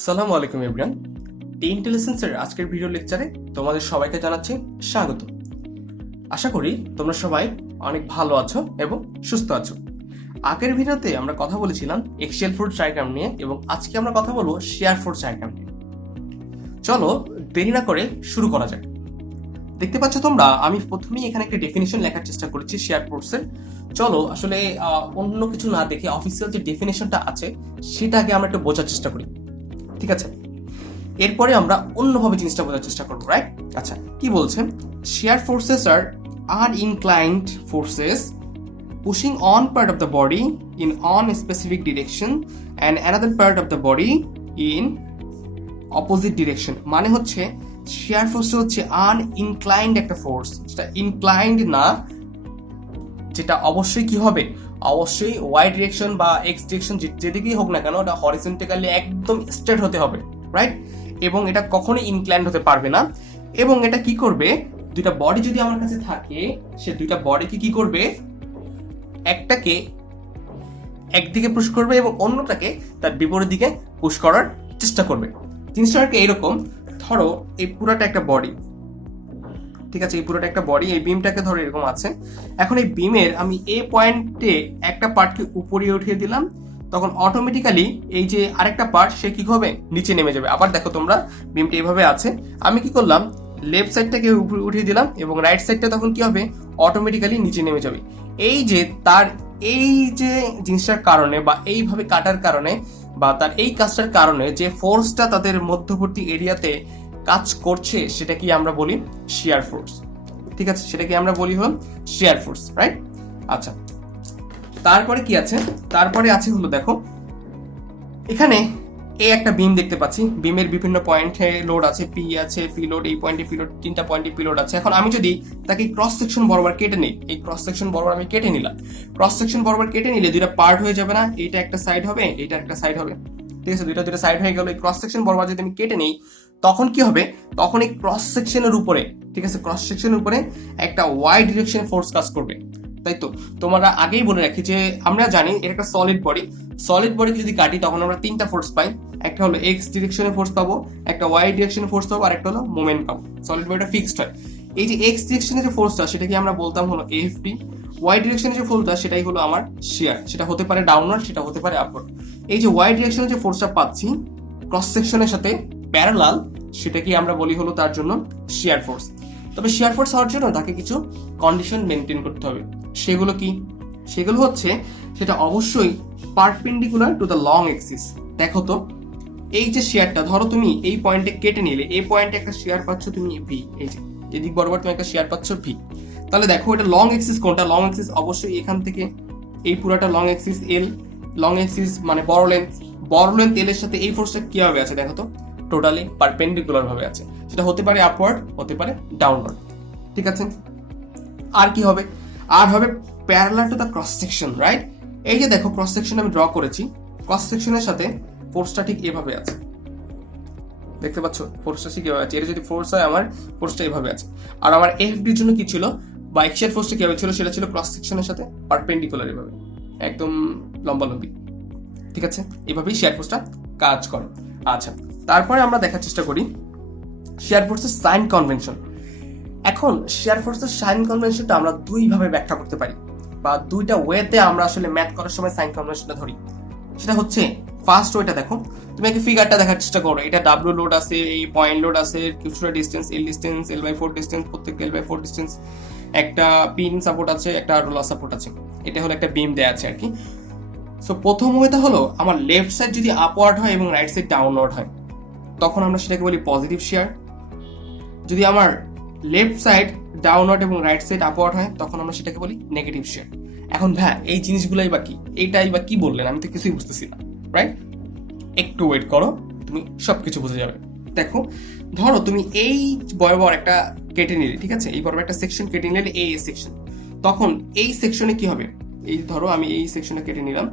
আসসালামু আলাইকুম everyone. TNT-Lessons এর আজকের ভিডিও লেকচারে তোমাদের সবাইকে জানাচ্ছি স্বাগত। আশা করি তোমরা সবাই অনেক ভালো আছো এবং সুস্থ আছো। আগের ভিডিওতে আমরা কথা বলেছিলাম এক্সিয়াল ফোর্স ডায়াগ্রাম নিয়ে এবং আজকে আমরা কথা বলবো শেয়ার ফোর্স ডায়াগ্রাম নিয়ে। চলো দেরি না করে শুরু করা যাক। দেখতে পাচ্ছ তোমরা, আমি প্রথমেই এখানে একটা ডেফিনিশন লেখার চেষ্টা করেছি শেয়ার ফোর্সের। চলো আসলে অন্য কিছু না দেখে অফিসিয়াল যে ডেফিনেশনটা আছে সেটা আগে আমরা একটু বোঝার চেষ্টা করি, ঠিক আছে? এরপরে আমরা অন্যভাবে জিনিসটা বোঝার চেষ্টা করবো, রাইট? আচ্ছা, কি বলছেন? শেয়ার ফোর্সেস আর uninclined forces pushing on part of the body in on specific direction and another part of the body in opposite direction। মানে হচ্ছে শেয়ার ফোর্সটা হচ্ছে আনইনক্লাইন্ড একটা ফোর্স, যেটা ইনক্লাইন্ড না, যেটা অবশ্যই কি হবে, অবশ্যই ওয়াই ডিরেকশন বা এক্স ডিরেকশন যেদিকেই হোক না কেন ওটা হরিজন্টালি একদম স্ট্রেট হতে হবে, রাইট? এবং এটা কখনোই ইনক্লাইন্ড হতে পারবে না। এবং এটা কি করবে, দুইটা বডি যদি আমার কাছে থাকে, সে দুইটা বডিকে কি করবে, একটাকে একদিকে পুশ করবে এবং অন্যটাকে তার বিপরীত দিকে পুশ করার চেষ্টা করবে। জিনিসটা আর কি এইরকম, ধরো এই পুরোটা একটা বডি, ঠিক আছে? এই পুরোটা একটা বডি, এই বিমটাকে ধরো এরকম আছে। এখন এই বিমের আমি এ পয়েন্টে একটা পার্টকে উপরে উঠিয়ে দিলাম, তখন অটোমেটিক্যালি এই যে আরেকটা পার্ট সে কি হবে, নিচে নেমে যাবে। আবার দেখো তোমরা, বিমটা এইভাবে আছে, আমি কি করলাম, লেফট সাইডটাকে উপরে উঠিয়ে দিলাম এবং রাইট সাইডটা তখন কি হবে, অটোমেটিক্যালি নিচে নেমে যাবে। এই যে তার এই যে জিনিসটার কারণে বা এইভাবে কাটার কারণে বা তার এই কাজটার কারণে যে ফোর্সটা তাদের মধ্যবর্তী এরিয়াতে কাজ করছে সেটাকে আমরা বলি শিয়ার ফোর্স, ঠিক আছে? সেটাকে আমরা বলি হল শিয়ার ফোর্স, রাইট? আচ্ছা, তারপরে কি আছে? তারপরে আছে হলো, দেখো এখানে এই একটা বিম দেখতে পাচ্ছি, বিমের বিভিন্ন পয়েন্টে লোড আছে, পি আছে, পি লোড, এই পয়েন্টে পি লোড, তিনটা পয়েন্টে পি লোড আছে। এখন আমি যদি তাকে ক্রস সেকশন বরাবর কেটে নিই, এই ক্রস সেকশন বরাবর আমি কেটে নিলাম, ক্রস সেকশন বরাবর কেটে নিলে দুইটা পার্ট হয়ে যাবে না? এইটা একটা সাইড হবে, এইটা একটা সাইড হবে, ঠিক আছে? দুইটা সাইড হয়ে গেল। এই ক্রস সেকশন বরাবর যদি আমি কেটে নিই, তখন কি হবে, তখন এই ক্রস সেকশনের উপরে, ঠিক আছে, ক্রস সেকশনের উপরে একটা ওয়াই ডিরেকশন ফোর্স কাজ করবে, তাই তো? তোমরা আগেই বলে রাখি যে আমরা জানি এটা একটা সলিড বডি, সলিড বডিকে যদি কাটি তখন আমরা তিনটা ফোর্স পাই। একটা হলো এক্স ডিরেকশনে ফোর্স পাবো, একটা ওয়াই ডিরেকশনে ফোর্স পাবো, আর একটা হলো মোমেন্ট পাবো। সলিড বডিটা ফিক্সড হয়। এই যে এক্স ডিরেকশনে যে ফোর্সটা সেটাকে আমরা বলতাম হলো এফডি, ওয়াই ডিরেকশনে যে ফোর্সটা সেটাই হলো আমার শিয়ার, সেটা হতে পারে ডাউনওয়ার্ড, সেটা হতে পারে আপওয়ার্ড। এই যে ওয়াই ডিরেকশনে যে ফোর্সটা পাচ্ছি ক্রস সেকশনের সাথে প্যারালাল, সেটাকে আমরা বলি হলো তার জন্য শিয়ার ফোর্স। তবে শিয়ার ফোর্স হওয়ার জন্য তাকে কিছু কন্ডিশন মেনটেন করতে হবে। সেগুলো কি? সেগুলো হচ্ছে, সেটা অবশ্যই perpendicular to the long axis. দেখো তো, এই যে শেয়ারটা, ধরো তুমি এই পয়েন্টে কেটে নিলে, এই পয়েন্টে একটা শেয়ার পাচ্ছ তুমি ভি, এই যে এদিক বরাবর তুমি একটা শেয়ার পাচ্ছ ভি। তাহলে দেখো এটা লং এক্সিস কোনটা? লং এক্সিস অবশ্যই এখান থেকে এই পুরাটা লং এক্সিস এল, লং এক্সিস মানে বড় লেন্থ এল এর সাথে এই ফোর্সটা কিভাবে আছে দেখো তো, টোটালি পারপেন্ডিকুলার ভাবে আছে। সেটা হতে পারে আপওয়ার্ড, হতে পারে ডাউনওয়ার্ড, ঠিক আছে? আর কি হবে? আর হবে parallel to the cross section, right? এই যে দেখো ক্রস সেকশন আমি ড্র করেছি, ক্রস সেকশনের সাথে ফোর্সটা ঠিক এভাবে আছে, দেখতে পাচ্ছ? ফোর্সটা ঠিক এভাবে আছে। এটা যদি ফোর্স হয়, আমার ফোর্সটা এভাবে আছে। আর আমার এফডির জন্য কি ছিল, বা এক্সিয়াল ফোর্সটা কিভাবে ছিল, সেটা ছিল ক্রস সেকশনের সাথে পারপেন্ডিকুলার, এভাবে একদম লম্বালম্বি, ঠিক আছে? এভাবেই শেয়ার ফোর্সটা কাজ করে। আচ্ছা, তারপরে আমরা দেখার চেষ্টা করি শেয়ার ফোর্সের সাইন কনভেনশন। এখন শেয়ার ফোর্সের সাইন কনভেনশনটা আমরা দুইভাবে ব্যাখ্যা করতে পারি, বা দুইটা ওয়েতে আমরা আসলে ম্যাথ করার সময় সাইন কনভেনশনটা ধরি। সেটা হচ্ছে, ফার্স্ট ওয়েটা দেখো, তুমি একটা ফিগারটা দেখার চেষ্টা করো। এটা ডাব্লিউ লোড আছে, এই পয়েন্ট লোড আছে, কিছুটা ডিস্টেন্স এল বাই 4 ডিস্টেন্স, প্রত্যেকটা এল বাই 4 ডিস্টেন্স, একটা পিন সাপোর্ট আছে, একটা রোলার সাপোর্ট আছে। এটা হলো একটা বিম দেয়া আছে আর কি। সো প্রথম ওয়েটা হলো, আমার লেফট সাইড যদি আপওয়ার্ড হয় এবং রাইট সাইড ডাউনওয়ার্ড হয়, তখন আমরা সেটাকে বলি পজিটিভ শেয়ার। যদি আমার লেফট সাইড ডাউনওয়ার্ড এবং রাইট সাইড আপওয়ার্ড হয়, তখন আমরা সেটাকে বলি নেগেটিভ শেয়ার। এখন ভাই এই জিনিসগুলাই বা কি, এইটাই বা কি বললেন, আমি তো কিছুই বুঝতেছি না, রাইট? একটু ওয়েট করো, তুমি সবকিছু বুঝে যাবে। দেখো, ধরো তুমি এই বরাবর একটা কেটে নিলে, ঠিক আছে? এই বরাবর একটা সেকশন কেটে নিলে, এই সেকশন, তখন এই সেকশনে কি হবে, এই ধরো আমি এই সেকশনে কেটে নিলাম,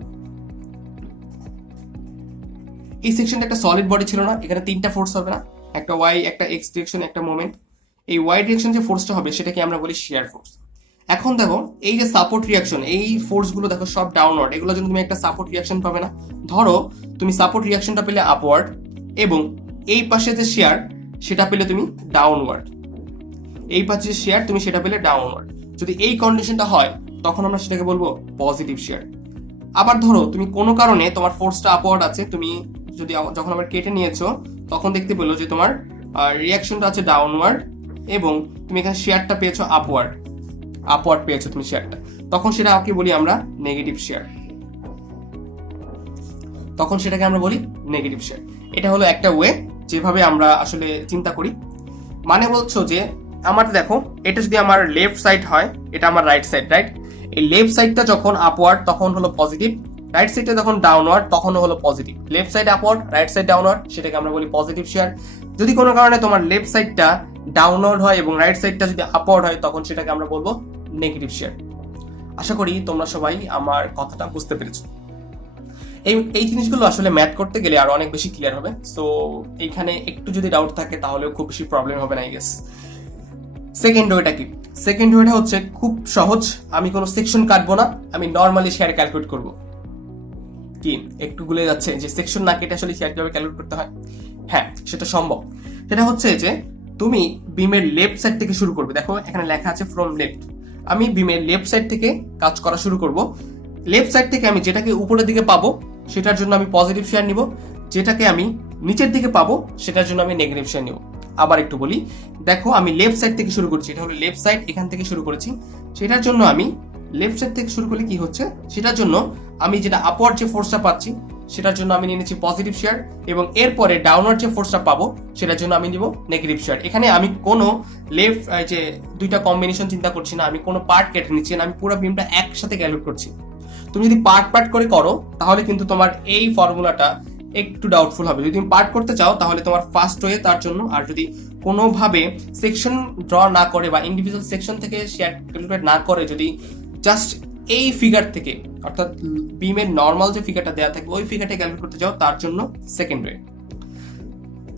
এই সেকশনটা একটা সলিড বডি ছিল না? এখানে তিনটা ফোর্স হবে না? একটা ওয়াই, একটা এক্স ডিরেকশন, একটা মোমেন্ট। এই ওয়াই ডিরেকশন যে ফোর্সটা হবে সেটাকে আমরা বলি শিয়ার ফোর্স। এখন দেখো এই যে সাপোর্ট রিয়াকশন, এই ফোর্স গুলো দেখো সব ডাউনওয়ার্ড, এগুলো জন্য তুমি একটা সাপোর্ট রিয়াকশন পাবে না? ধরো তুমি সাপোর্ট রিয়াকশনটা পেলে আপওয়ার্ড, এবং এই পাশে যে শেয়ার সেটা পেলে তুমি ডাউনওয়ার্ড, এই পাশে শেয়ার তুমি সেটা পেলে ডাউনওয়ার্ড। যদি এই কন্ডিশনটা হয় তখন আমরা সেটাকে বলবো পজিটিভ শেয়ার। আবার ধরো তুমি কোনো কারণে তোমার ফোর্সটা আপওয়ার্ড আছে, তুমি যদি যখন আবার কেটে নিয়েছো তখন দেখতে পেলো যে তোমার রিয়াকশনটা আছে ডাউনওয়ার্ড এবং তুমি এখানে শেয়ারটা পেয়েছো আপওয়ার্ড পেয়েছো তুমি শেয়ারটা, তখন সেটা কি বলি আমরা নেগেটিভ শেয়ার, তখন সেটাকে আমরা বলি নেগেটিভ শেয়ার। এটা হলো একটা ওয়ে যেভাবে আমরা আসলে চিন্তা করি। মানে বলছো যে আমার দেখো এটা যদি আমার লেফট সাইড হয়, এটা আমার রাইট সাইড, রাইট? এই লেফট সাইডটা যখন আপওয়ার্ড তখন হলো পজিটিভ, রাইট সাইডটা যখন ডাউনওয়ার্ড তখন হলো positive. Left side upward, right side downward, সেটাকে আমরা বলি পজিটিভ শেয়ার। যদি কোনো কারণে তোমার লেফট সাইডটা ডাউনওয়ার্ড হয় এবং রাইট সাইডটা যদি আপওয়ার্ড হয় তখন সেটাকে আমরা বলবো নেগেটিভ শেয়ার। আশা করি তোমরা সবাই আমার কথাটা বুঝতে পেরেছো। এই জিনিসগুলো আসলে ম্যাথ করতে গেলে আরো অনেক বেশি ক্লিয়ার হবে। সো এইখানে একটু যদি ডাউট থাকে তাহলেও খুব বেশি প্রবলেম হবে না, আই গেস। সেকেন্ড ওয়েটা কি? সেকেন্ড ওয়েটা হচ্ছে খুব সহজ। আমি কোনো সেকশন কাটবো না, আমি নর্মালি শেয়ার ক্যালকুলেট করব। কি একটু গুলে যাচ্ছে যে সেকশন না কেটে আসলে শেয়ার কিভাবে ক্যালকুলেট করতে হয়? হ্যাঁ, সেটা সম্ভব। সেটা হচ্ছে যে তুমি বিমের লেফট সাইড থেকে শুরু করবে। দেখো এখানে লেখা আছে ফ্রম লেফট। আমি বিমের লেফট সাইড থেকে কাজ করা শুরু করব। লেফট সাইড থেকে আমি যেটাকে উপরের দিকে পাবো সেটার জন্য আমি পজিটিভ শেয়ার নিব, যেটাকে আমি নিচের দিকে পাবো সেটার জন্য আমি নেগেটিভ শেয়ার নিব। আবার একটু বলি, দেখো আমি লেফট সাইড থেকে শুরু করছি, এটা হলো লেফট সাইড, এখান থেকে শুরু করেছি। সেটার জন্য আমি লেফট সাইড থেকে শুরু করলে কি হচ্ছে, সেটার জন্য আমি যেটা আপওয়ার্ড যে ফোর্সটা পাচ্ছি সেটার জন্য আমি নিয়ে নিচ্ছি পজিটিভ শেয়ার, এবং এরপরে ডাউনওয়ার্ড যে ফোর্সটা পাবো সেটার জন্য আমি নিব নেগেটিভ শেয়ার। এখানে আমি কোনো লেফট যে দুইটা কম্বিনেশন চিন্তা করছি না, আমি কোনো পার্ট কেটে নিচ্ছি না, আমি পুরো বিমটা একসাথে ক্যালকুলেট করছি। তুমি যদি পার্ট করে করো তাহলে কিন্তু তোমার এই ফর্মুলাটা একটু ডাউটফুল হবে। যদি তুমি পার্ট করতে চাও তাহলে তোমার ফার্স্ট ওয়ে তার জন্য, আর যদি কোনোভাবে সেকশন ড্র না করে বা ইন্ডিভিজুয়াল সেকশন থেকে শেয়ার ক্যালকুলেট না করে, যদি জাস্ট এই ফিগার থেকে অর্থাৎ বিমের নর্মাল যে ফিগারটা দেওয়া থাকবে ওই ফিগারটা ক্যালকুলেট করতে চাও তার জন্য সেকেন্ড ওয়ে।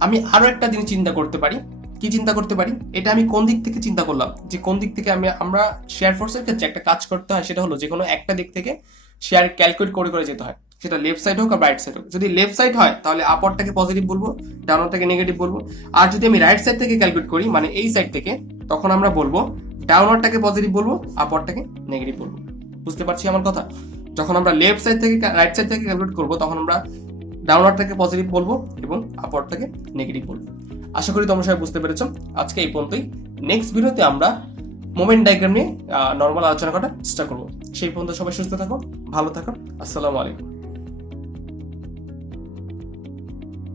আমি আরো একটা জিনিস চিন্তা করতে পারি। কি চিন্তা করতে পারি? এটা আমি কোন দিক থেকে চিন্তা করলাম, যে কোন দিক থেকে আমরা শেয়ার ফোর্সের ক্ষেত্রে একটা কাজ করতে হয়, সেটা হলো যে কোনো একটা দিক থেকে শেয়ার ক্যালকুলেট করে যেতে হয়, সেটা লেফট সাইড হোক আর রাইট সাইড হোক। যদি লেফট সাইড হয় তাহলে আপওয়ার্ডটাকে পজিটিভ বলবো, ডাউনওয়ার্ডটাকে নেগেটিভ বলবো। আর যদি আমি রাইট সাইড থেকে ক্যালকুলেট করি, মানে এই সাইড থেকে, তখন আমরা বলবো ডাউনওয়ার্ডটাকে পজিটিভ বলবো, আপওয়ার্ডটাকে নেগেটিভ বলবো। বুঝতে পারছি আমার কথা? যখন আমরা লেফট সাইড থেকে রাইট সাইড থেকে ক্যালকুলেট করবো তখন আমরা ডাউনওয়ার্ডটাকে পজিটিভ বলবো এবং আপওয়ার্ডটাকে নেগেটিভ বলবো। আশা করি তোমরা সবাই বুঝতে পেরেছো। আজকে এই পর্যন্তই। নেক্সট ভিডিওতে আমরা মোমেন্ট ডায়াগ্রাম নিয়ে নর্মাল আলোচনা করার চেষ্টা করবো। সেই পর্যন্ত সবাই সুস্থ থাকো, ভালো থাকো। আসসালামু আলাইকুম।